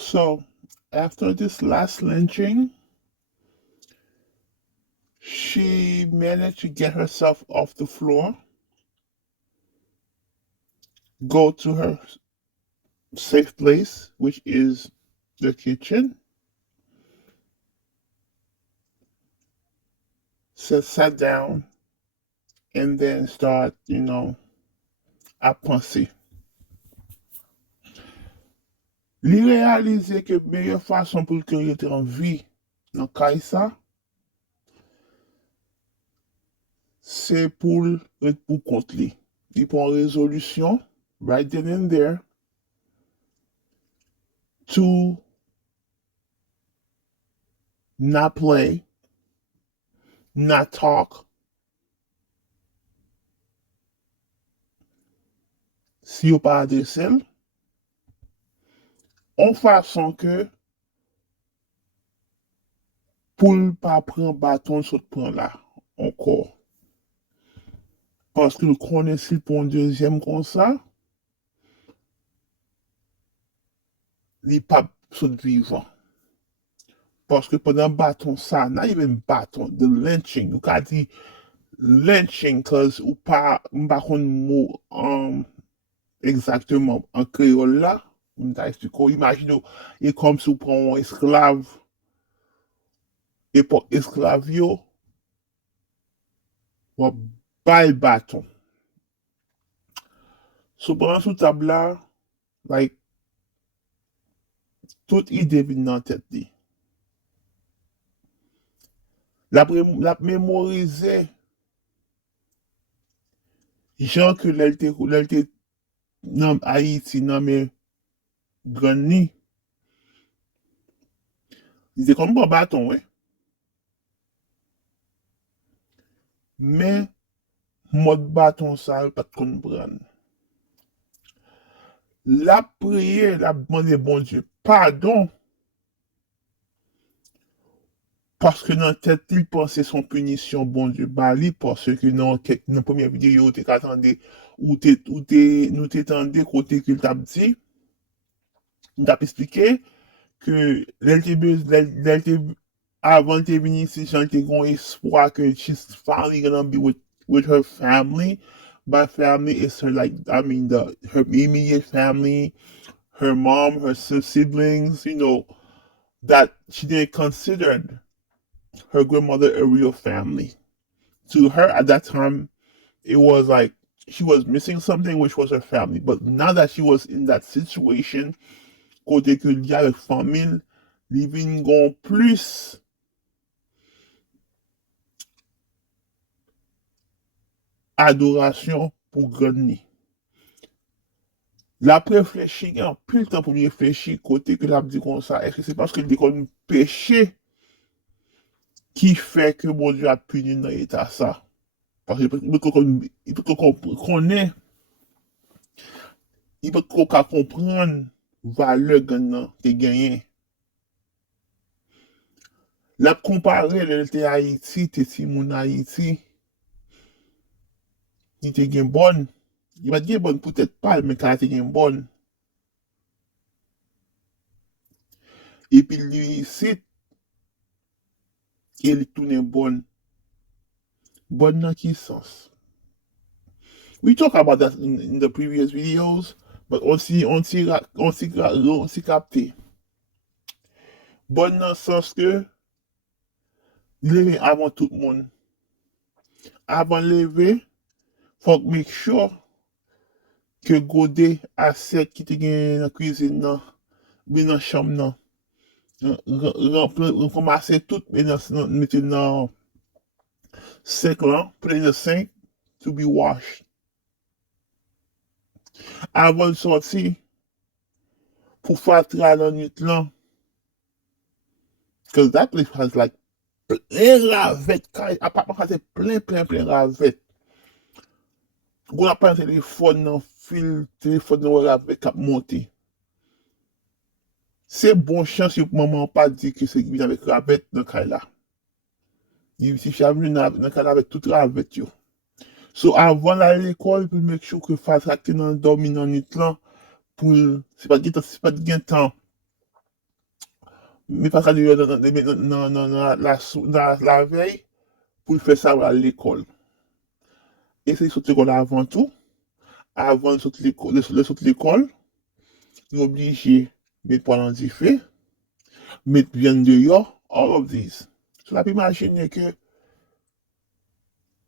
So, after this last lynching, she managed to get herself off the floor, go to her safe place, which is the kitchen, sat down, and then start, à penser. Li réaliser que meilleure façon pour que rete en vie dans kay ça, c'est pour compte li. Li prend résolution, right then and there, to not play, not talk, si yo pa adresel, en façon que pou l pa pran baton sot pran la, encore. Parce que nous connaissons pour un deuxième comme ça, li pa sot vivant. Parce que pendant baton ça, not even baton, the lynching, ou ka di lynching, cause ou pa, mba kon mou, exactement, en créole là, mta explico, imagine, e comme si ou pran un esclave, époque esclave yo, ou bay baton. So pendant sou tab la, like, tout ide vin nan tèt li. La mémoriser jan que lèl te nan Haïti nan men gran ni. Li te kon bon baton, we. Men, mod baton sa, pat kon pran. La priye, la demande bon Dieu pardon, parce que dans tête il pensait son punition bon Dieu bali, parce que dans première vidéo t'es attendé ou nous t'étendait côté qu'il t'a dit, il t'a expliqué que avant de venir ici, j'étais grand espoir que she's finally gonna be with her family. By family is her, like, I mean, her immediate family, her mom, her siblings, that she didn't consider her grandmother a real family. To her at that time, it was like she was missing something, which was her family. But now that she was in that situation, côté que li avec famille, li vin gon plus adoration pour Granny. La réfléchi, il y a plus le temps pour réfléchir côté que l'a dit comme ça. Est-ce que c'est parce que il péché qui fait que mon Dieu a puni dans l'état ça? Parce qu'il peut connaître, il peut comprendre valeur gagnant te gagné. La comparer le Haïti, te si mon Haïti, il te gagne bonne. Il va dire bonne peut-être pas, mais quand il te gagne bonne. Et puis lui ici, il tourne bonne. Bonne dans quel sens? We talk about that in the previous videos, but on s'y capté. Bonne dans le sens que, lever avant tout le monde. Avant de lever, faut make sure que godé assiette qui te gagne dans la cuisine, dans la chambre, ramasser tout, mettre dans sec là, plein de sink, to be washed. Avant de sortir, pour faire travail dans la nuit là, because that place has like plein ravette, appartement c'est plein ravette. On a pas un téléphone dans fil, téléphone dans ravette qui a monté. C'est bon chance que maman pas dit que c'est venu avec ravette dans le là. Il si venu dans le cas avec toute ravette yo. So avant d'aller à l'école, pour make sure que faire ça dans dormir dans nuit là, pour c'est pas de temps mi pa ka di yo nan la vey pou l fè sa wè al l'ekol. E se yi sot l'ekol avan tou, avan sot l'ekol, yi oblige met palan di fè, met vyen de yo, all of these. So la pi imagine ke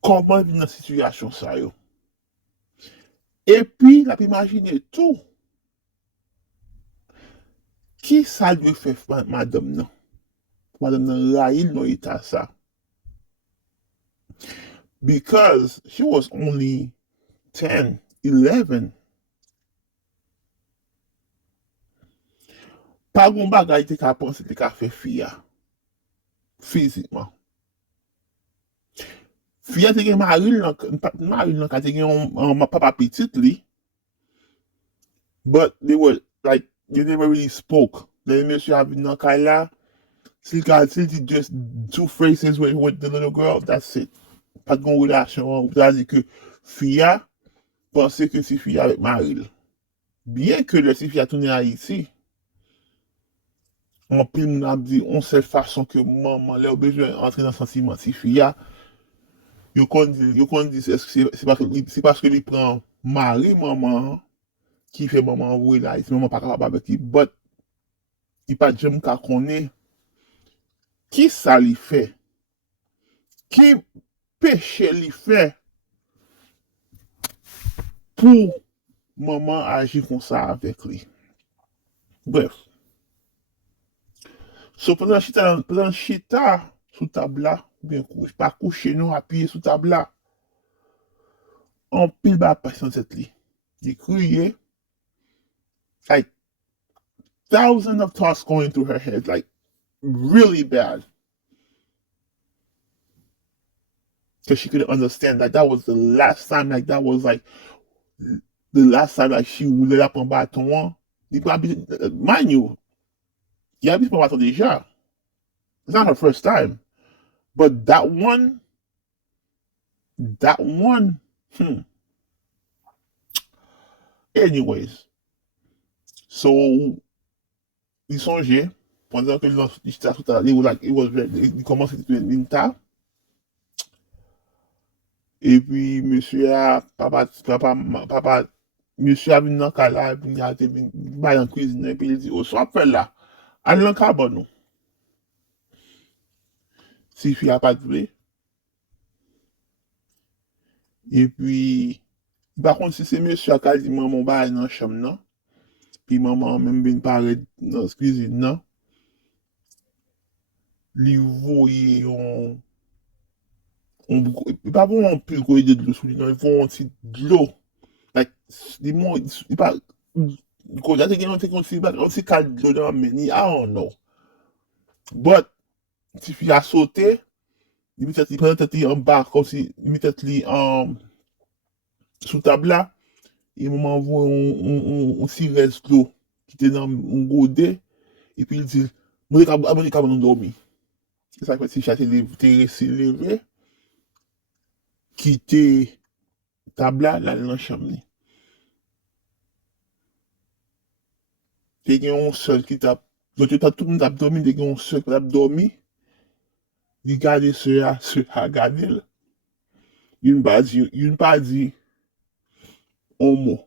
koman vi nan situasyon sa yo. E pi la pi imagine tou, ki sa dwe fè madame nan? Madame nan rail no ita sa. Because she was only 10, 11. Pa goun bagay te ka pense te ka fè fia. Fizikman. Fia te gen maril nan ka te gen papa petit li. But they never really spoke. Then monsieur having nan kay la, still did just 2 phrases with the little girl, that's it. Pas de relation, c'est-à-dire que fia pensait que c'est fia avec maril. Bien que le si fia tourné à Haïti, en plus, on a dit, on sait façon que maman, là, besoin d'entrer dans le sentiment, si fia, yo kon dit, c'est parce que il prend mari, maman, qui fait maman oui là, si maman pas capable avec lui, but, il pas jamais qu'à connaître, qui ça lui fait, qui péché lui fait, pour maman agir comme ça avec lui. Bref. So, pendant chita sous table là, bien couché, pas couché, non, appuyé sous table là, on pile ba patient cette li. Il criait, like, thousands of thoughts going through her head, like, really bad. Because she couldn't understand that was the last time, like, that was like, the last time, like, she roulait up en bâton. Mind you, il y a mis mon bâton déjà. It's not her first time. But that one, Anyways, so, il songeait, pendant que il commençait à faire une table. Et puis, papa, monsieur a venu dans le cas là, il a été dans la cuisine, et puis il dit, oh, soit fait là, allez dans le cas, bon, si il n'y a pas de blé. Et puis, par contre, si c'est monsieur qui a dit, maman, va dans la chambre, non, puis maman, même bien parler dans la cuisine, non, lui voyait pas vraiment un peu de l'eau sous lui, non, ils vont un petit de l'eau. Like, the more, il pas, because I think you don't take on see back, on see cal de l'eau dans la meni, I don't know. But, si il a sauté, il met tête en bas, comme si, il met tête sous table là, et il m'envoie un reste d'eau qui était dans un godet, et puis il dit, moi, je vais dormir. C'est ça que si j'ai été levé, quitter table là, dans la chambre. Il y a un seul qui t'a. Donc, tout le monde a dormi, il y a un seul qui a dormi. Il garde ce à garder. Il n'a pas dit un mot.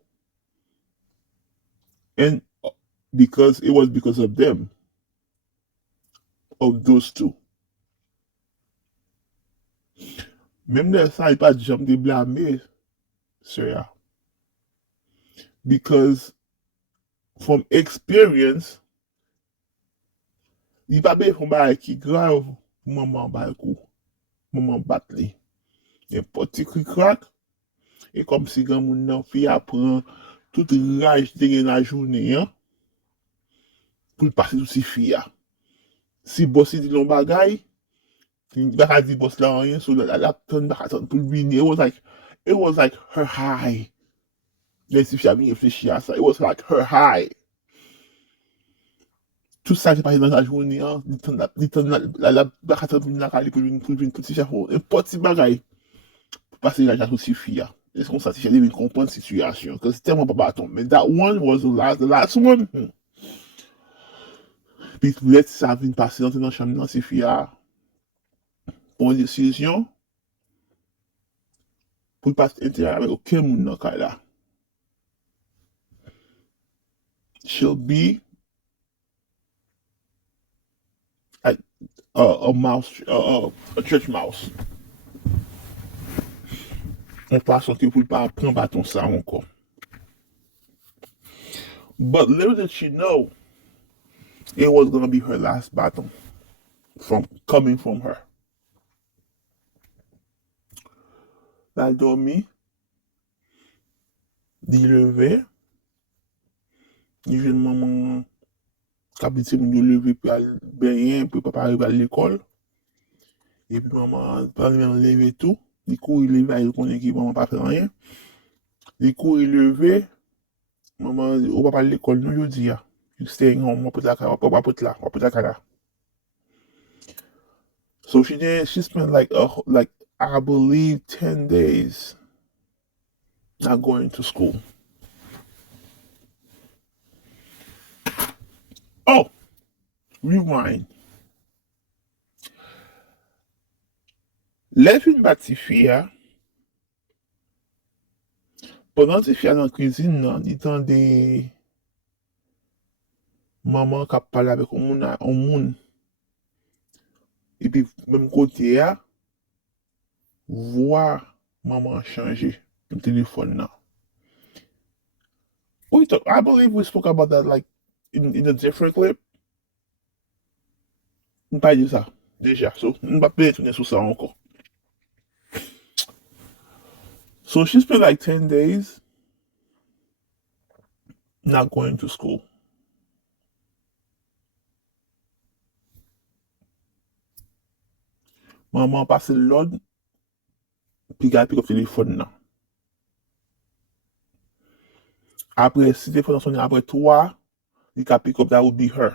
And because it was because of them, of those two. Même de ça, il n'a pas jamais blâmé, sir. Because from experience, il va pas faire un qui grave pour maman maman battre li. Un petit crack et comme si grand moun nan fi apprend toute rage de la journée hein, pour passer tout si fia. Si boss dit l'on bagay, il va dire boss là rien sur la tonne pour venir. It was like her high. Laisse si fia bien réfléchir à ça. It was like her high. Tout ça qui est passé dans la journée, hein, la bacate pour la caler pour une petite chef, un petit bagay pour passer la journée aussi fille. Est-ce qu'on s'attire de comprendre la situation? Parce que c'est tellement pas bâton. Mais that one was the last one. Puis let sa vin pase nan chanm nan, se fi a pon desisyon pou pas interact avec aucun moun nan kay la. She'll be a mouse, a church mouse. On façon que pou pa pren baton sa ankon. But little did she know it was going to be her last baton coming from her. La dormi, di leve, di jen maman kabiti moun yo leve pou al benyen, pou papa arrive à l'école. Et puis maman, pendant qu'il leve tout, di kou il leve, il konnen ki maman pa fè rien. Di kou il leve, maman, ou papa à l'école, nou yo di ya. You staying home, wapot la kala. So she spent like I believe 10 days not going to school. Oh, rewind. Lè fin bat ti fia, pendant ti fia nan cuisine nan, di tan de maman kap pale avek on moun. Et puis, même côté, voir maman changer le téléphone now. I believe we spoke about that like in a different clip. On pas dit ça déjà, so on va pas retourner sur ça encore. So she spent like 10 days not going to school. Maman passe l'ordre, puis elle pick up le téléphone nan. Après, si le téléphone sonne après 3, il can pick up, that would be her.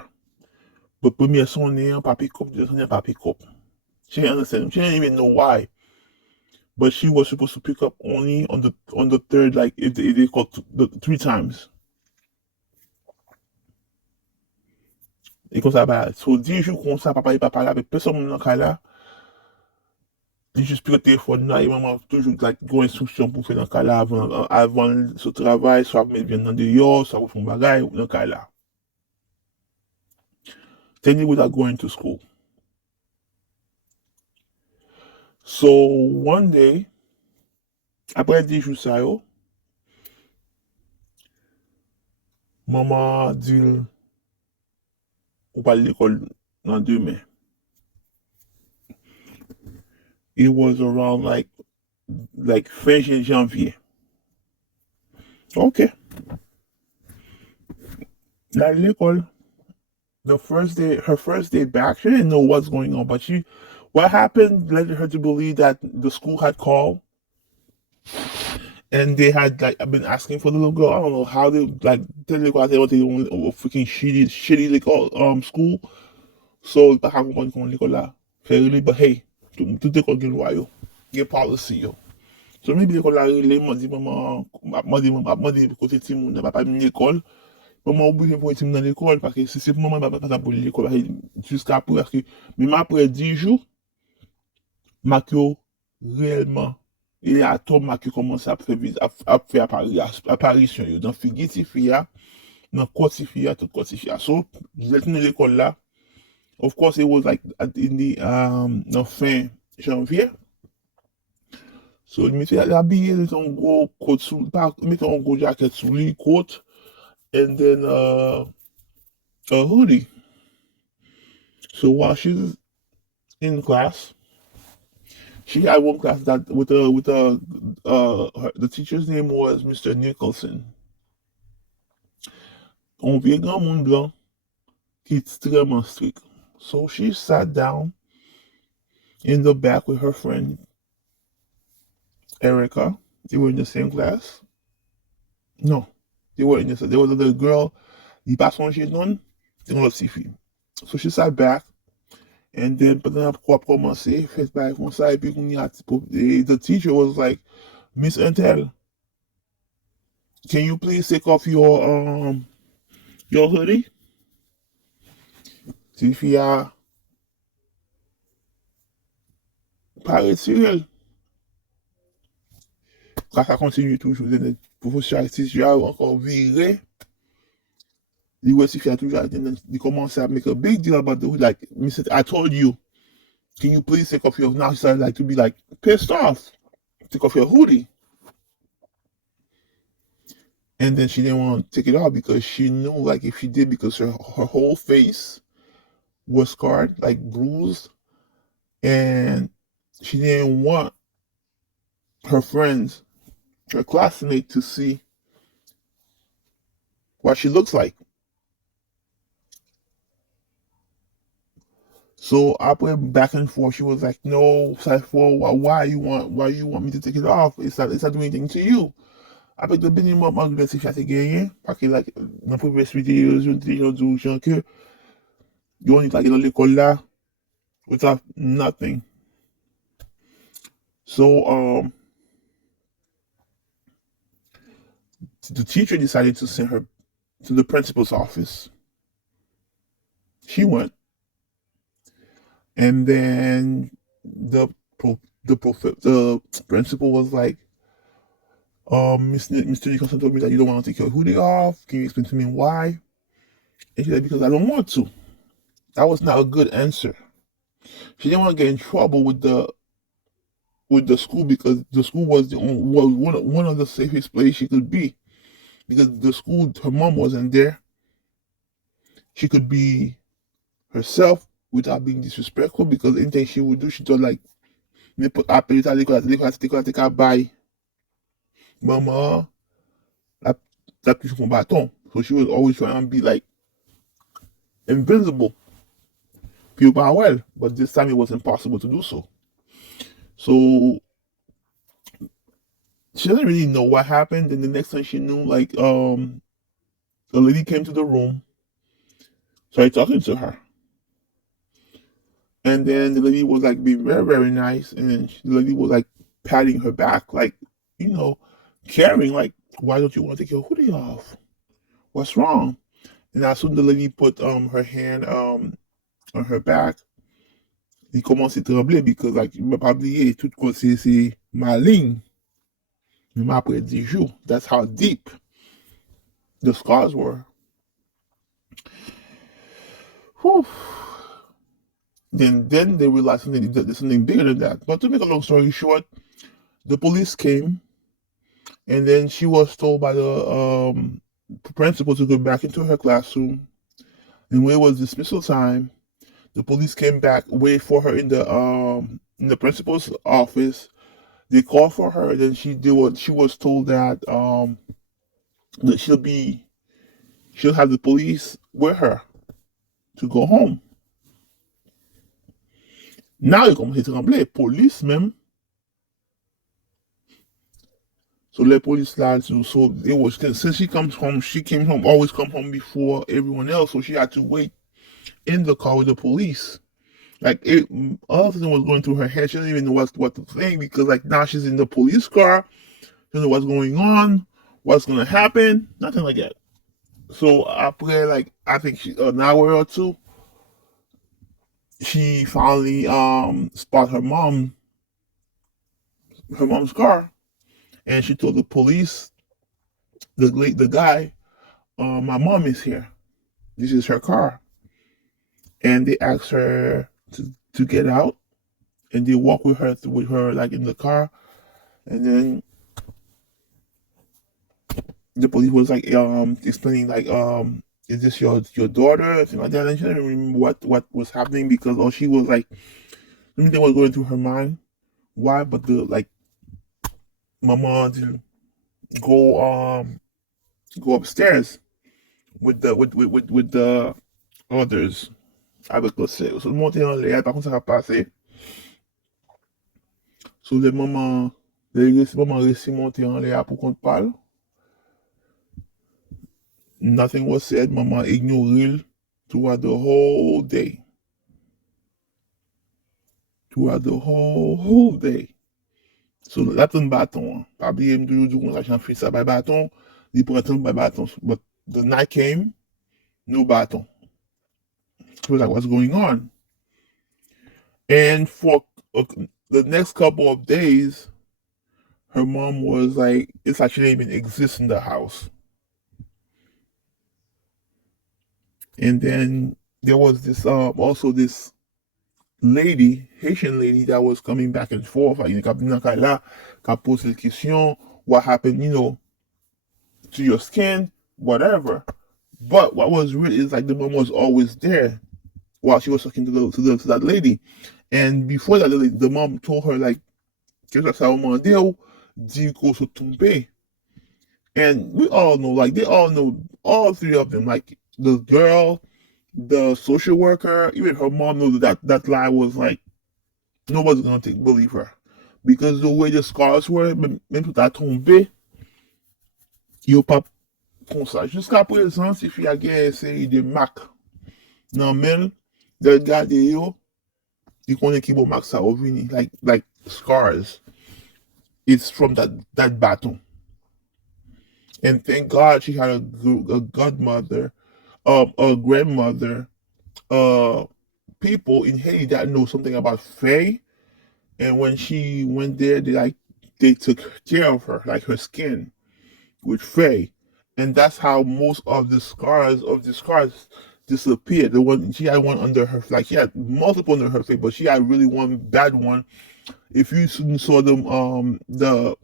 But premier sonne, pas pick up, deuxième sonne, pas pick up. She didn't understand. She didn't even know why. But she was supposed to pick up only on the third, like if they called 3 times. Et comme ça, bah, so 10 jours comme ça, papa et papa là, avec personne dans le cas là. Il juste pick up le téléphone là, et maman toujours like go instruction pour faire dans le cas là avant ce travail, soit mettre bien dans dehors, soit faire un bagage dans le cas là. Then you without going to school. So one day, après 10 jours ça yo, maman dit ou pas l'école dans demain. It was around like fin janvier. Okay. At l'école, her first day back, she didn't know what's going on, but what happened led her to believe that the school had called and they had like been asking for the little girl. I don't know how they like tell the girl they want a freaking shitty like school. So pas à comprendre qu'on l'école là. Fairly, but hey, tout école gen loi yo, gen policy yo. So maybe l'école là relé m'a dit maman côté ti moun n'a pas mis l'école. Maman obligé pour ti moun dans l'école parce que si c'est pour maman pas pour l'école jusqu'à après parce que même après 10 jours Makio réellement il y a Tom Makio commence à faire apparition yo dans Figitifia dans Kotifia tout Kotifia. So j'étais dans l'école là. Of course, it was like in the fin janvier. So, il mettait habillé, il un gros coat sous, il mettait un gros jacket sous lui, coat, and then a hoodie. So while she's in class, she had one class that the teacher's name was Mr. Nicholson. On vient grand monde blanc qui est extrêmement strict. So she sat down in the back with her friend Erica. They were in the same class. No, they were in the same. There was a little girl. Il pas songé non, c'est une autre fille. So she sat back, and then pendant quoi commencer, fait back comme ça, et puis the teacher was like, Miss Intel, can you please take off your hoodie? ti fia pare tirel. Quand ça continue toujours, professeur si a encore viré, the West if you have to then they come on and make a big deal about the like Mr. I told you, can you please take off your now she started like to be like pissed off. Take off your hoodie. And then she didn't want to take it off because she knew like if she did because her whole face was scarred, like bruised, and she didn't want her friends, her classmates to see what she looks like. So I went back and forth. She was like, "No, why you want me to take it off? It's not doing anything to you." Apre de bini mwen man gwen se chate genyen, pake like nan previous videos, yon te yon dou jan ke, yon yon like nan l'ekol la, without nothing. So, the teacher decided to send her to the principal's office. She went, and then the principal was like, Mr. Nicholson told me that you don't want to take your hoodie off. Can you explain to me why? And she said, because I don't want to. That was not a good answer. She didn't want to get in trouble with the school because the school was one of the safest place she could be. Because the school, her mom wasn't there. She could be herself without being disrespectful because anything she would do, she thought like, me put up it, take a buy. Mama, la plus mon bâton. So she was always trying to be like invincible. People well, but this time it was impossible to do so. So she doesn't really know what happened. And the next time she knew, like, a lady came to the room, started talking to her. And then the lady was like being very, very nice. And then the lady was like patting her back, like, caring, like, why don't you want to take your hoodie off? What's wrong? And as soon as the lady put her hand on her back, il commençait à trembler because like, il m'a pas oublié, tout c'est ma ligne. Mais après 10 jours, that's how deep the scars were. Whew. Then they realized there's something bigger than that. But to make a long story short, the police came, and then she was told by the principal to go back into her classroom. And when it was dismissal time, the police came back, waited for her in the principal's office. They called for her. Then she was told that that she'll have the police with her to go home. Now ils commencent à trembler, police même. So the police lad, so it was since she came home, always come home before everyone else. So she had to wait in the car with the police. Like all of a sudden was going through her head. She doesn't even know what to think because like now she's in the police car. She doesn't know what's going on, what's gonna happen, nothing like that. So after like I think an hour or two, she finally spot her mom's car, and she told the police, the guy, my mom is here. This is her car. And they asked her to get out, and they walk with her like in the car, and then the police was like explaining like is this your daughter, something like that, and she didn't remember what was happening because all she was like everything was going through her mind. Why? But the like mama to go upstairs with the others. Avec le so monter en l'air, par contre ça va passer. So les maman réussi monter en l'air pour qu'on parle. Nothing was said. Maman ignored throughout the whole day. Throughout the whole day. So la ton bâton. Pas oublier toujours du qu'on j'en fais ça by bâton. Il prend ton by bâton. But the night came, no bâton. She was like, what's going on? And for uh, the next couple of days, her mom was like, it's like she didn't even exist in the house. And then there was this also this lady, Haitian lady, that was coming back and forth. Like, posé question, what happened, to your skin, whatever. But what was really is like the mom was always there while she was talking to that lady. And before that, the mom told her like, que ça ça dit qu'on se trompé. And we all know, like they all know, all three of them, like the girl, the social worker, even her mom knew that lie was like nobody's gonna believe her because the way the scars were, même tout a tombé, yo pas comme ça. Jusqu'à présent, si tu as une série de marques dans men, de regarder yo, you connais qui bon marque ça au vini, like scars. It's from that battle. And thank God she had a godmother, a grandmother, uh, people in Haiti that know something about Faye. And when she went there, they took care of her, like her skin with Faye. And that's how most of the scars disappeared. The one she had one under her, like she had multiple under her face, but she had really one bad one. If you saw the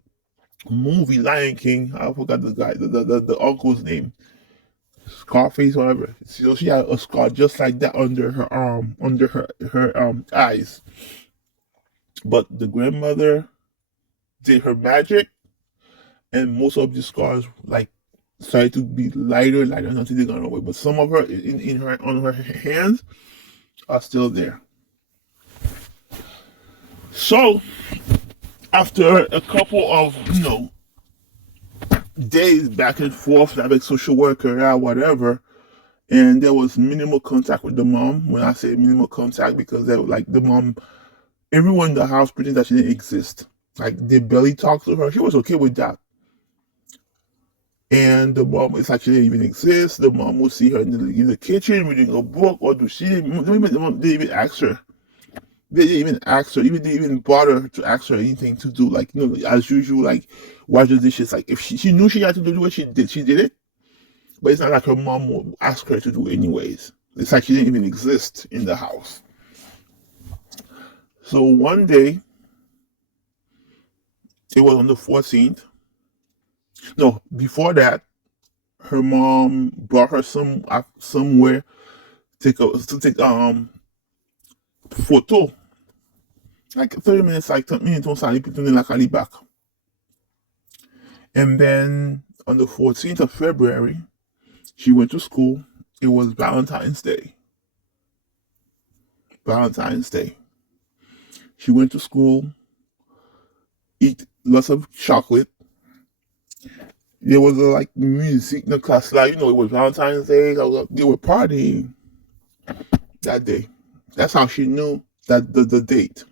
movie Lion King, I forgot the guy, the uncle's name, Scarface, whatever. So she had a scar just like that under her arm, under her eyes. But the grandmother did her magic, and most of the scars like started to be lighter, lighter until they gone away. But some of her in her on her hands are still there. So after a couple of days back and forth, like social worker or whatever, and there was minimal contact with the mom. When I say minimal contact, because they like the mom, everyone in the house pretended that she didn't exist. Like they barely talked to her. She was okay with that. And the mom, it's like she didn't even exist. The mom would see her in the kitchen reading a book, or do she didn't, the mom didn't even ask her. They didn't even ask her. Even they didn't even bother to ask her anything to do. Like as usual, like wash the dishes. Like if she knew she had to do it, she did it. But it's not like her mom would ask her to do it anyways. It's like she didn't even exist in the house. So one day, it was on the 14th. No, before that, her mom brought her somewhere to take photo. Like 30 minutes, like 30 minutes on Sally Pitun like Ali back. And then on the 14th of February, she went to school. It was Valentine's Day. Valentine's Day. She went to school, eat lots of chocolate. There was like music in the class, like it was Valentine's Day. They were partying that day. That's how she knew that the date.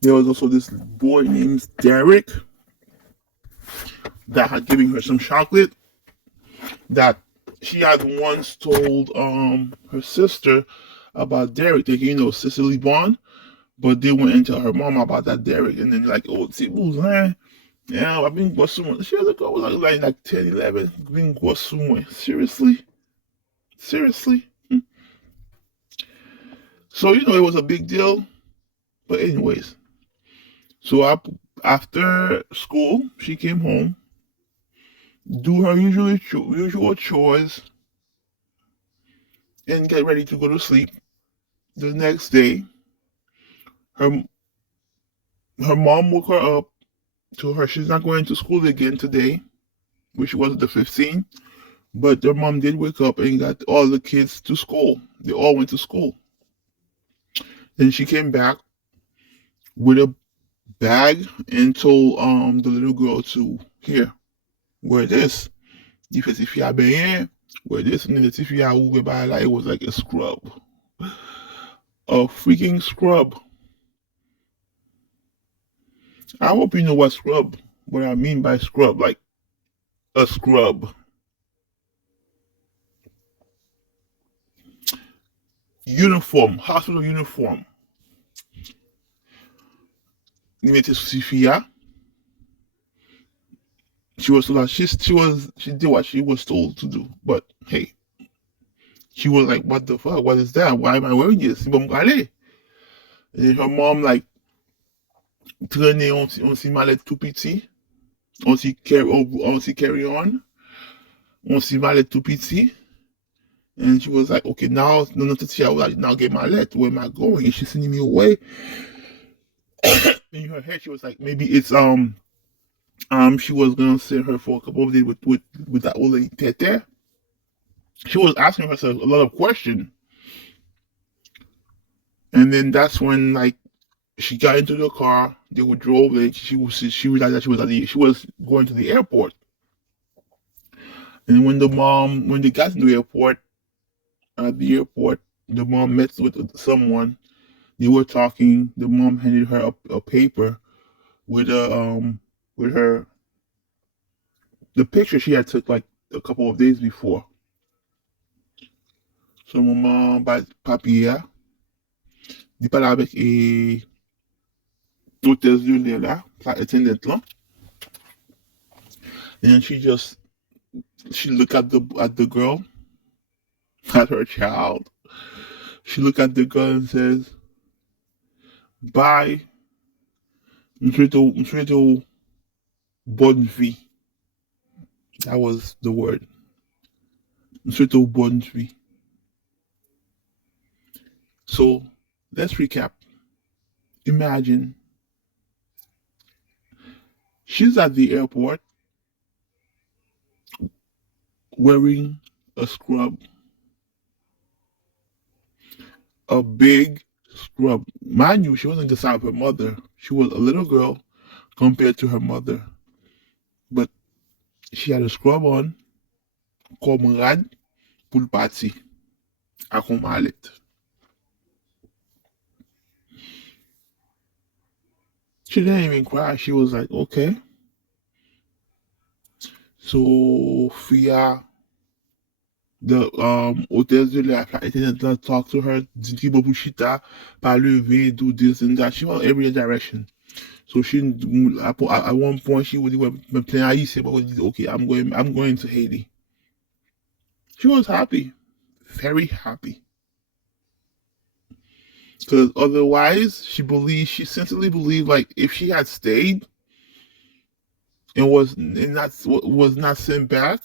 There was also this boy named Derek that had given her some chocolate that she had once told her sister about Derek, thinking Cicely Bond, but they went and tell her mom about that Derek, and then like, oh, see, man, yeah, I've been going. She had a girl like 10, 11, been going. Seriously. So it was a big deal, but anyways, so after school, she came home, do her usual chores, and get ready to go to sleep. The next day, her her mom woke her up, told her she's not going to school again today, which was the 15th. But their mom did wake up and got all the kids to school. They all went to school. Then she came back with a bag and told the little girl to here, wear this. If you have been wear this, and then if you have it was like a scrub. A freaking scrub. I hope you know what I mean by scrub, like a scrub. uniform, hospital uniform. Li mette sou si fia. She was like, she did what she was told to do. But hey, she was like, what the fuck? What is that? Why am I wearing this? Bon m'gale. And then her mom like traînait on si mallette tout petit. On si carry on. On si mallette tout petit. And she was like, okay, now, no, no, I was like, now get my let. Where am I going? And she's sending me away. In her head, she was like, maybe it's she was gonna send her for a couple of days with that old lady Tete. She was asking herself a lot of questions, and then that's when like she got into the car. They were drove. And she realized that she was going to the airport. And when they got to the airport, at the airport, the mom met with someone. They were talking. The mom handed her a paper with with her the picture she had took like a couple of days before. So maman ba papier, di pale avek hôtesse de l'air là, attendant là. And she looked at the girl, at her child. She looked at the girl and says, "Bye, msweto bonne vie." That was the word. Msweto bonne vie. So let's recap. Imagine she's at the airport wearing a scrub, a big scrub. Mind you, she wasn't the size of her mother. She was a little girl compared to her mother. But she had a scrub on, comrade, pour party, à Comalet. She didn't even cry. She was like, okay. So Fia, the hôtesse de l'air attendant talk to her, dit Bushita, pas lever, do this and that. She went every direction. So she at one point she would be playing Haiti, but okay, I'm going to Haiti. She was happy, very happy. Because otherwise, she sincerely believed like if she had stayed and was not sent back,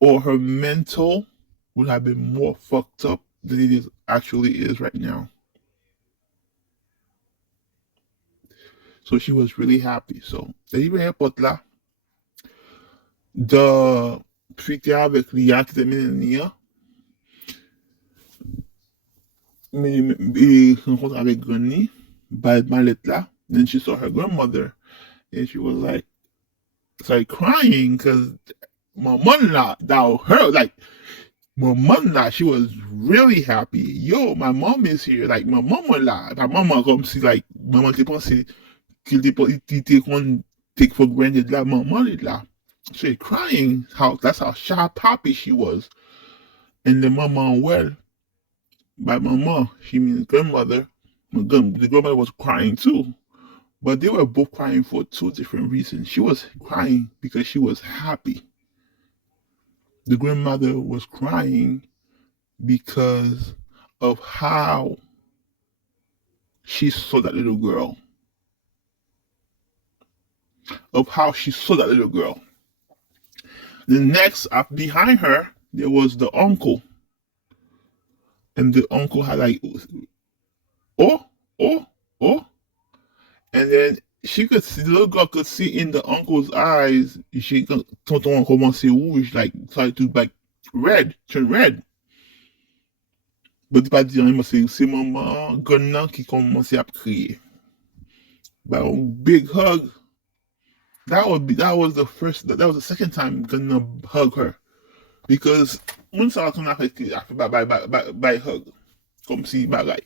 or her mental would have been more fucked up than it actually is right now. So she was really happy. So, arrivé à l'aéroport là, de fuiter avec Lia qui était menée, mais rencontre avec Granny, by mallette là. Then she saw her grandmother, and she was like, started crying because my mother now her like my mother she was really happy. Yo, my mom is here. Like my mama là, my mama comme si like maman te pensé qu'il était qu'on take for granted là, maman est là. She was crying. That's how happy she was. And the mama well, by mama she means grandmother. The grandmother was crying too. But they were both crying for two different reasons. She was crying because she was happy. The grandmother was crying because of how she saw that little girl. Of how she saw that little girl. The next, behind her, there was the uncle. And the uncle had like, oh, oh, oh. And then the little girl could see in the uncle's eyes, tonton commençait rouge, like, started to, like, turn red. But di pa di an, c'est maman gun nan qui commençait à crier. But a big hug. That was the second time gonna hug her. Because moun sa ton afek by hug. Kom si bagay.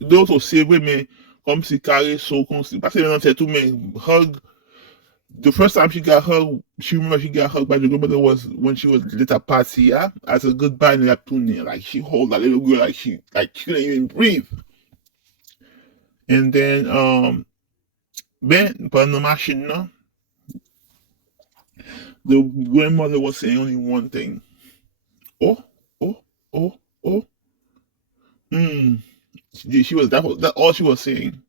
D'autres aussi, oui, mais comme si carré so, comme si, parce que nan c'est tout, mais hug, The first time she got hugged, she remember she got hugged by the grandmother was when she was little Patsy, yeah, as a goodbye in the like she hold that little girl like she couldn't even breathe. And then ben pendant the machine now, the grandmother was saying only one thing. Oh, oh, oh, oh. She was that all she was saying.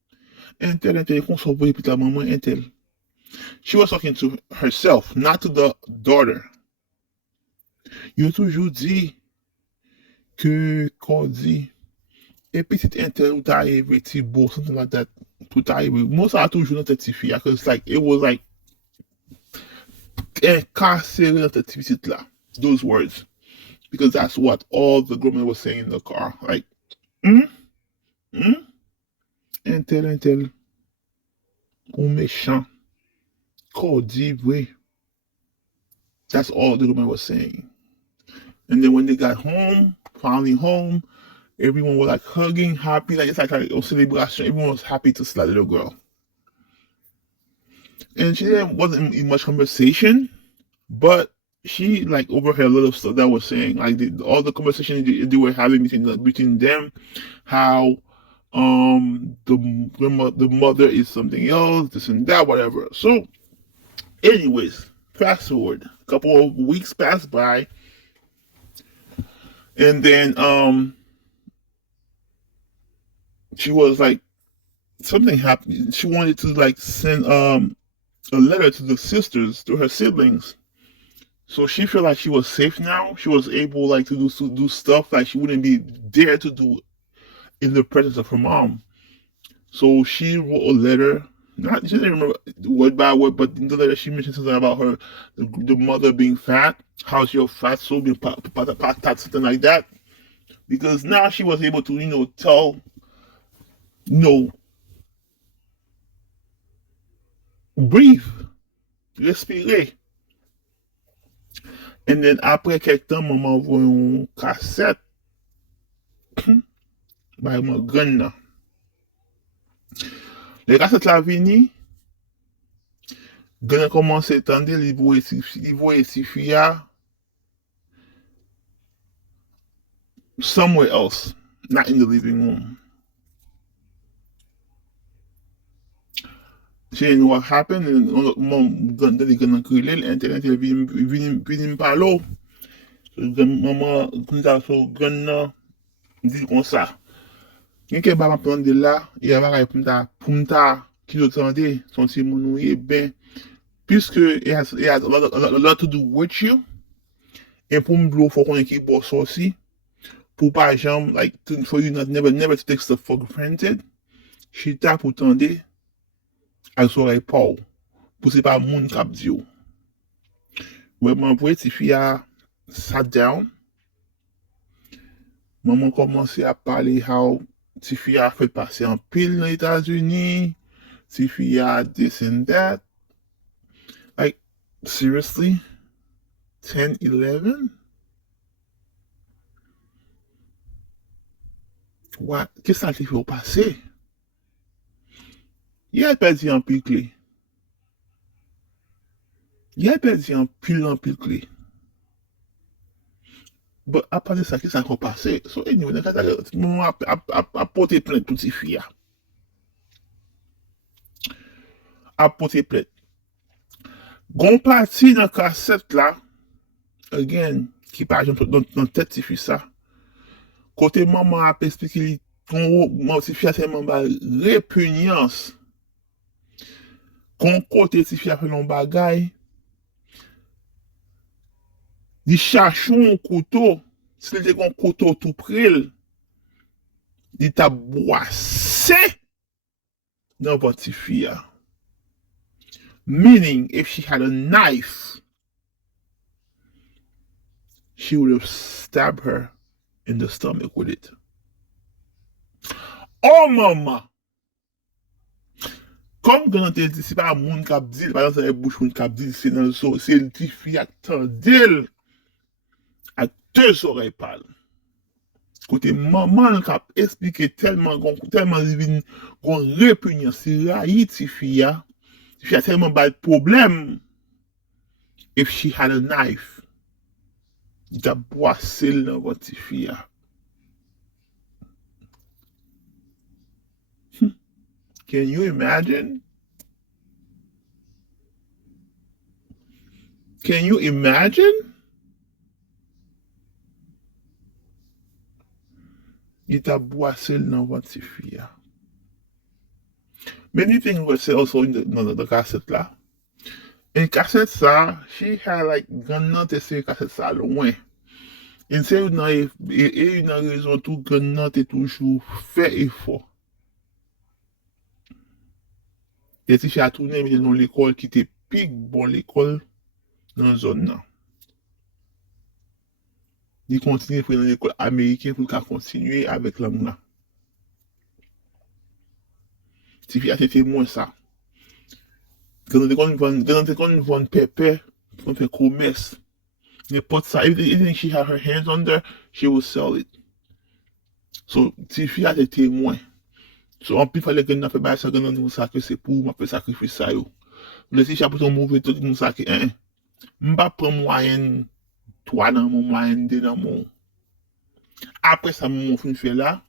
Intel, qu'on s'en va, puis la maman, Intel. She was talking to herself, not to the daughter. Yo toujours dit que qu'on dit et petite Intel ou t'arrive petit beau something like that tout arrive. Moi ça a toujours dans cette fille because like it was like incarcéré dans cette petite là. Those words because that's what all the grown men was saying in the car. Like, hmm, hmm, Intel, ou méchant, qu'on dit oui. That's all the grown men was saying. And then when they got home, finally home, everyone was like hugging, happy, like it's like a celebration. Everyone was happy to see that little girl. And she wasn't in much conversation, but she like overheard a little stuff that was saying, like all the conversation they were having between them, how the mother is something else, this and that, whatever. So, anyways, fast forward, a couple of weeks passed by. And then she was like something happened. She wanted to like send a letter to the sisters, to her siblings. So she felt like she was safe now. She was able like to do stuff like she wouldn't be dare to do in the presence of her mom. So she wrote a letter. Not she didn't remember word by word, but in the letter she mentioned something about her the mother being fat. How's your fat so being something like that. Because now she was able to, tell, breathe, respirer. And then après quelques temps, maman envoie une cassette by mon gun là. Les cassettes la vini, gun a commencé à tendre, il voit si fia somewhere else, not in the living room. She know what happened, and mom gun that gonna kill it, and then vini palo. So maman so gun dit comme ça. Yon ke ba ma prendre là, il va pour m'ta qui l'entendait, son petit monouye ben, puisque it has a lot to do with you, et pour m'blo faut qu'on qui boss aussi, pour pas jamais, like, for you never to take stuff for granted, she t'a pour tendre, elle saurait pas, pour c'est pas moun kap di yo. Vraiment, pour ti fille a sat down, maman commençait à parler how ti fille a fait passer en pile dans les États-Unis, ti fille a this and that. Like, seriously? 10, 11? What? Qu'est-ce que ça te fait passer? Il a perdu un pile clé. Il a perdu un pile clé. But à part de ça, qu'est-ce qui s'est passé? So, anyway, maman a porté plainte pour ti fille. A porté plainte. Gon parti dans cassette là, again, qui pas dans tête ti fille ça. Côté maman a expliqué mon ti fille c'est maman répugnance. Kon côté ti fille a fait l'on bagay. Di cherchou un couteau, si il te un couteau tout près, il t'a boissé dans votre fille. Meaning, if she had a knife, she would have stabbed her in the stomach with it. Oh, maman! Comme quand on te dit, c'est pas un monde qui a dit, par exemple, c'est la bouche qui a dit, c'est dans le sol, c'est une petite fille attendue à deux oreilles pâles. Côté maman qui a expliqué tellement divine, qu'on répugnance, c'est la petite fille, She a tellement bad problem. If she had a knife, da boise nan voti fia. Can you imagine? Can you imagine? Da boise nan voti fia. Many things were said also in the cassette là. In cassette ça, she had like gun nan te se cassette ça loin. En se yon nan rezon tou gun nan te toujou fe effort. Et si she a tourné mi nan l'école qui te pig bon l'école dans zone nan. Li continue pour dans l'école américaine pour qu'elle continue avec langue là. Si fi a te témoin ça. Quand on kon vend pepper, on fait commerce. N'importe ça, anything she had her hands under, she will sell it. So, si fi a te témoin. So, en plus, fallait que nous fassions ça, que nous sacrifier pour, m'a fait sacrifier ça yo. Le si chapeau ton mauvais tout nous sacrifier, m'pa prendre moyen 3 dans mon moyen 2 dans mon. Après ça, mon fin fait là.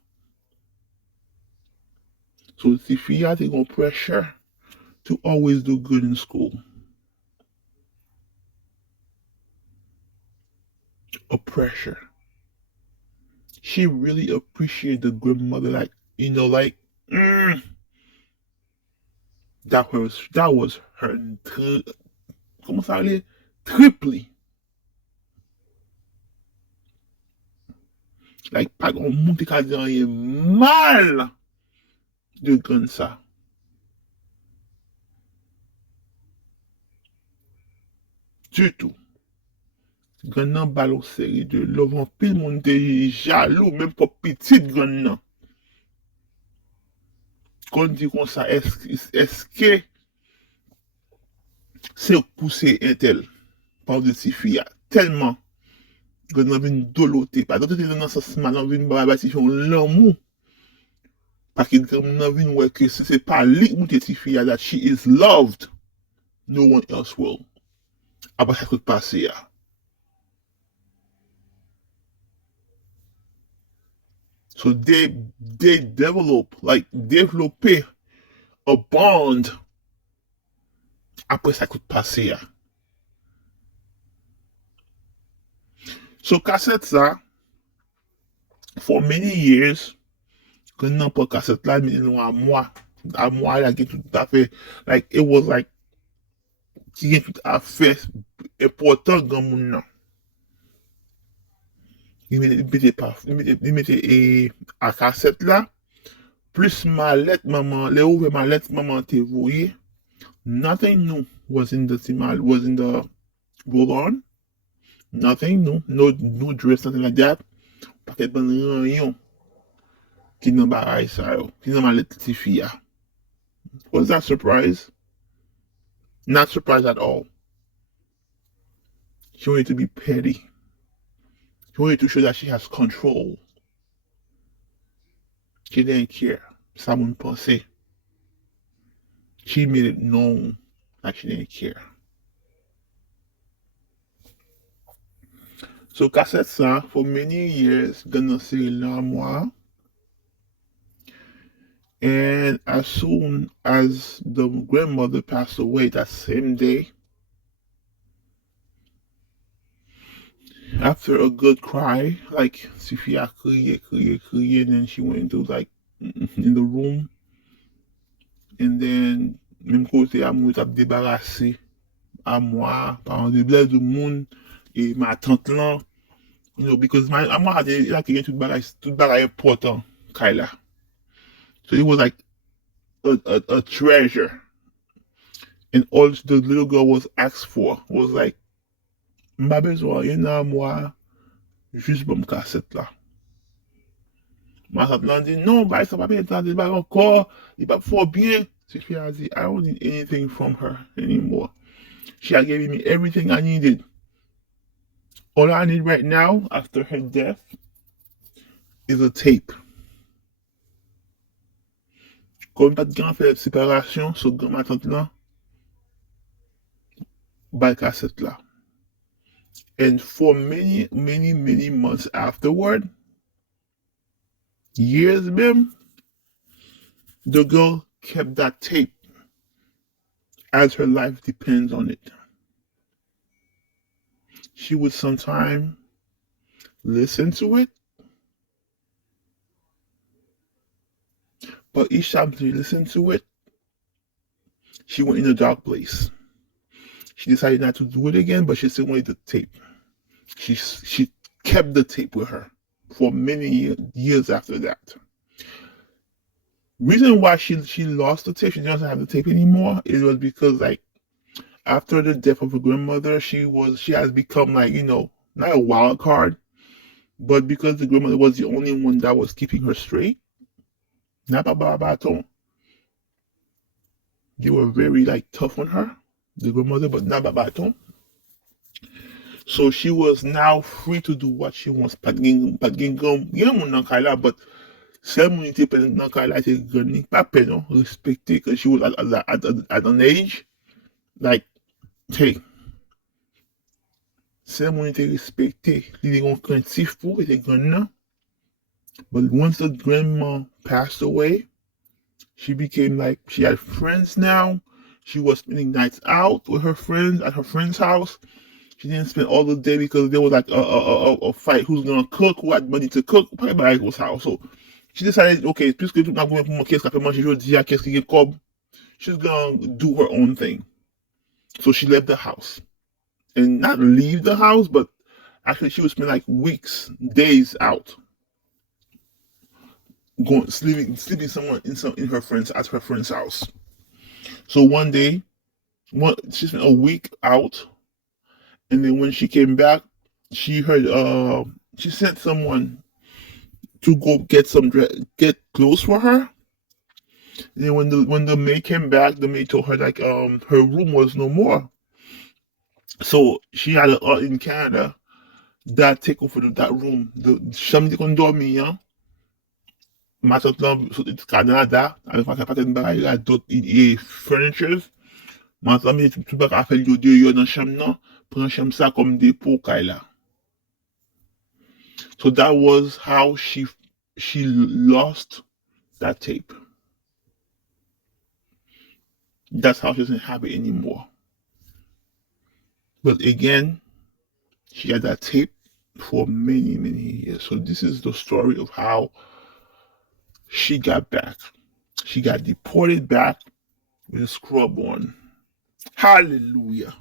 So, si fi a te gon pressure to always do good in school. A pressure. She really appreciated the grandmother, like, like, that was her, comment ça allait? Triply. Like, pas grand monde qui a dit mal de gun ça. Du tout. Gun nan balo série de love en pile monde te jaloux, même pour petite gun nan. Quand dit comme ça, est-ce que c'est poussé un tel par de si fille tellement gun nan vin doloté, pas d'autre dans ce sens nan vin ba si font l'amour. Parce que gun nan vin ouais que c'est pas lui ou si fille that she is loved, no one else will. Après ça peut passer ya. So they develop a bond après ça coûte passer ya. So cassette ça, for many years, que non pas cassette là, mais non à moi là qui tout à fait, like it was like qui est tout à fait important dans mon nom. Il mettait à cassette là, plus ma lettre maman, les ouvre ma lettre maman te voyé. Nothing new was in the roll on. Nothing new, no new dress, nothing like that. Parce que ben rien qui n'a pas ça, qui n'a pas lettre ti fille. Was that surprise? Not surprised at all. She wanted to be petty. She wanted to show that she has control. She didn't care. Someone pensait. She made it known that she didn't care. So cassette ça, for many years, gonna say l'armoire. And as soon as the grandmother passed away that same day, after a good cry, like Sophia cried, and then she went into like in the room, and then même côté à moi t'a débarrassé à moi par des blés du monde et ma tante là, because à moi il a tout bagage important Kyla. So it was like a treasure, and all the little girl was asked for was like, m'a besoin rien à moi, juste pour me cassette là. Ma tante là dit non, bah ça va bien attendre, bah encore, il va fort bien. She a dit, I don't need anything from her anymore. She had given me everything I needed. All I need right now, after her death, is a tape. Comme pas de grand fait séparation, so ma tante là, by cassette là. And for many months afterward, years même, the girl kept that tape as her life depends on it. She would sometimes listen to it, but each time she listened to it, she went in a dark place. She decided not to do it again, but she still wanted the tape. She kept the tape with her for many years after that. Reason why she lost the tape, she doesn't have the tape anymore, it was because like after the death of her grandmother, she has become like, not a wild card, but because the grandmother was the only one that was keeping her straight, not Baton. They were very like tough on her, the grandmother, but not Baton. So she was now free to do what she wants. But celle moun ite pen nan ka la te gani, pa pen non, respecte, because she was at an age, like, hey, celle moun ite respecte, li de gon krentif pou, ete gan nan. But once the grandma passed away, she became like, she had friends now. She was spending nights out with her friends at her friend's house. She didn't spend all the day because there was like a fight who's gonna cook, who had money to cook, probably by his house. So she decided, okay, puisque tout n'a pas pour mon qu'est-ce qu'elle fait manger aujourd'hui, qu'est-ce qu'il y a comme, she's gonna do her own thing. So she left the house. And not leave the house, but actually she would spend like weeks, days out. Going sleeping somewhere in her friend's at her friend's house. So one day, she spent a week out, and then when she came back, she heard she sent someone to go get clothes for her. And then when the maid came back, the maid told her like her room was no more. So she had in Canada that take over that room. The chambre qu'on dormit, hein. Ma tante lan sote Canada, avec ma paten bagay la dot furnitures. Ma tante mi tout bak a fel yo de yo nan cham nan, pren cham sa kom depo kay la. So that was how she lost that tape. That's how she doesn't have it anymore. But again, she had that tape for many years. So this is the story of how she got back. She got deported back with a scrub on. Hallelujah.